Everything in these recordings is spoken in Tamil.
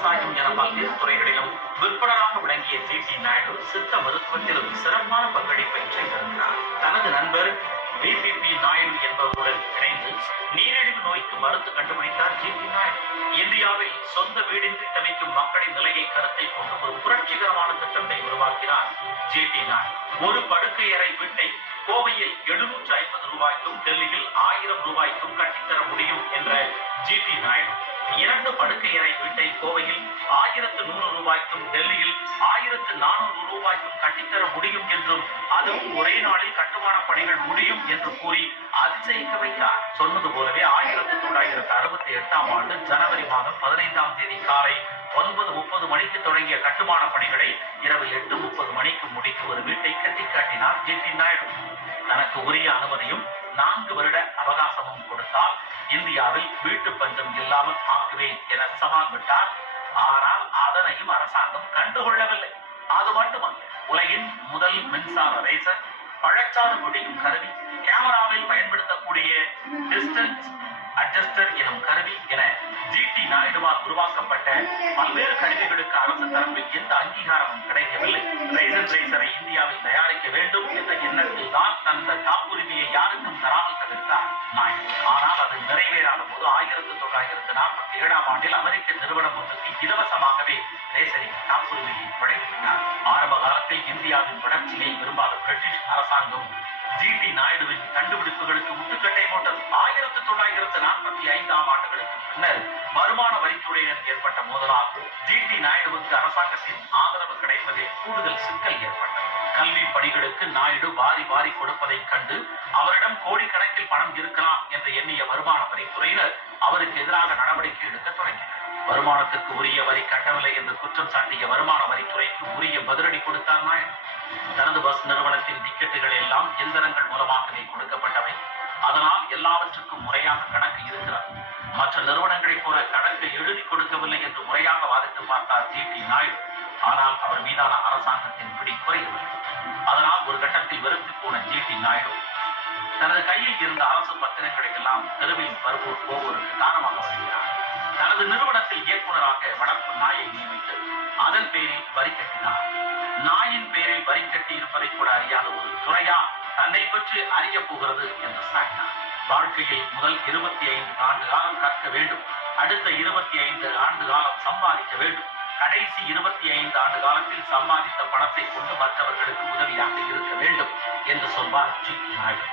விவசாயம் என பல்வேறு துறைகளிலும் விற்பனராக விளங்கிய ஜி.டி. நாயுடு சித்த மருத்துவத்திலும் சிறப்பான பங்களிப்பை செய்திருக்கிறார். தனது நண்பர் வி.பி.பி. நாயுடு என்பவருடன் இணைந்து நீரிழிவு நோய்க்கு மருந்து கண்டுபிடித்தார் ஜி.டி. நாயுடு. இந்தியாவில் சொந்த வீடின்றி தவிக்கும் மக்களின் நிலையை கருத்தில் கொண்டு ஒரு புரட்சிகரமான திட்டத்தை உருவாக்கினார் ஜி.டி. நாயுடு. ஒரு படுக்கை அறை வீட்டை கோவையில் 750 ரூபாய்க்கும் டெல்லியில் 1000 ரூபாய்க்கும் கட்டித்தர முடியும் என்ற ஜி.டி. நாயுடு 2 படுக்கை அறை வீட்டை கோவையில் 1100 ரூபாய்க்கும் டெல்லியில் 1400 ரூபாய்க்கும் கட்டித்தர முடியும் என்றும் அதுவும் ஒரே நாளில் கட்டுமான பணிகள் முடியும் என்று கூறி அதிசயிக்க வைத்தார். சொன்னது போலவே 1968ஆம் ஆண்டு ஜனவரி மாதம் 15ஆம் தேதி காலை 9:30 மணிக்கு தொடங்கிய கட்டுமான பணிகளை இரவு 8:30 மணிக்கு முடித்து ஒரு வீட்டை கட்டி காட்டினார் ஜி.டி. நாயுடு. தனக்கு உரிய அனுமதியும் 4 வருட அவகாசமும் கொடுத்தால் இந்தியாவில் வீட்டு பஞ்சம் இல்லாமல் ஆக்குவேன் என சவால் விட்டார். ஆனால் அதனையும் அரசாங்கம் கண்டுகொள்ளவில்லை. அது மட்டுமல்ல, உலகின் முதல் மின்சார ரேசர், பழச்சாறு குடிக்கும் கருவி, கேமராவில் பயன்படுத்தக்கூடிய டிஸ்டன்ஸ் அட்ஜஸ்டர் எனும் கருவி என ஜி.டி. நாயுடுவால் உருவாக்கப்பட்ட பல்வேறு கருவிகளுக்கு அரசு தரப்பில் எந்த அங்கீகாரமும் கிடைக்கவில்லை. ரேசரை இந்தியாவில் தயாரிக்க வேண்டும் என்ற எண்ணத்தில் தான் தந்த காப்புரிமையை யாருக்கும் தராமல் தவிர்த்தார் நாயுடு. ஆனால் அது நிறைவேறாத போது 1947ஆம் ஆண்டில் அமெரிக்க நிறுவனம் ஒன்றுக்கு இலவசமாகவே ரேசரின் காப்புரிமையை வழங்கிவிட்டார். ஆரம்ப காலத்தில் இந்தியாவின் வளர்ச்சியை விரும்பாத பிரிட்டிஷ் அரசாங்கம் ஜி.டி. நாயுடுவின் கண்டுபிடிப்புகளுக்கு முட்டுக்கட்டை போட்டது. 1945ஆம் ஆண்டுகளுக்கு பின்னர் வருமான வரித்துறையுடன் ஏற்பட்ட மோதலால் ஜி.டி. நாயுடுவுக்கு அரசாங்கத்தின் ஆதரவு கிடைப்பதில் கூடுதல் சிக்கல் ஏற்பட்டது. கல்வி பணிகளுக்கு நாயுடு வாரி வாரி கொடுப்பதை கண்டு அவரிடம் கோடிக்கணக்கில் பணம் இருக்கலாம் என்று எண்ணிய வருமான வரித்துறையினர் அவருக்கு எதிராக நடவடிக்கை எடுக்க தொடங்கினர். வருமானத்துக்கு உரிய வரி கட்டவில்லை என்று குற்றம் சாட்டிய வருமான வரித்துறைக்கு உரிய பதிலடி கொடுத்தார் நாயுடு. தனது பஸ் நிறுவனத்தின் டிக்கெட்டுகள் எல்லாம் எந்திரங்கள் மூலமாகவே கொடுக்கப்பட்டவை. அதனால் எல்லாவற்றுக்கும் முறையாக கணக்கு இருக்கிறது. மற்ற நிறுவனங்களைப் போல கணக்கு எழுதி கொடுக்கவில்லை என்று முறையாக வாதிட்டு பார்த்தார் ஜி.டி. நாயுடு. ஆனால் அவர் மீதான அரசாங்கத்தின் பிடி குறையவில்லை. அதனால் ஒரு கட்டத்தில் வெறுத்து போன ஜி.டி. நாயுடு தனது கையில் இருந்த அரசு பத்திரங்களை எல்லாம் தெருவில் வருவோர் போவோருக்கு தானமாக வழங்கினார். தனது நிறுவனத்தில் இயக்குநராக வளர்ப்பு நாயை நியமித்து அதன் பேரில் வரி கட்டினார். நாயின் பேரில் வரி கட்டி இருப்பதை கூட அறியாத ஒரு துறையா தன்னை பற்றி அறிய போகிறது என்று சாட்டினார். வாழ்க்கையில் முதல் 25 ஆண்டு காலம் கற்க வேண்டும், அடுத்த 25 ஆண்டு காலம் சம்பாதிக்க வேண்டும், கடைசி 25 ஆண்டு காலத்தில் சம்பாதித்த பணத்தை கொண்டு மற்றவர்களுக்கு உதவியாக இருக்க வேண்டும் என்று சொல்வார் ஜி.டி. நாயுடு.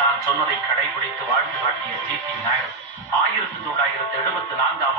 தான் சொன்னதை கடைபிடித்து வாழ்ந்து காட்டிய ஜி.டி. நாயுடு 1974ஆம்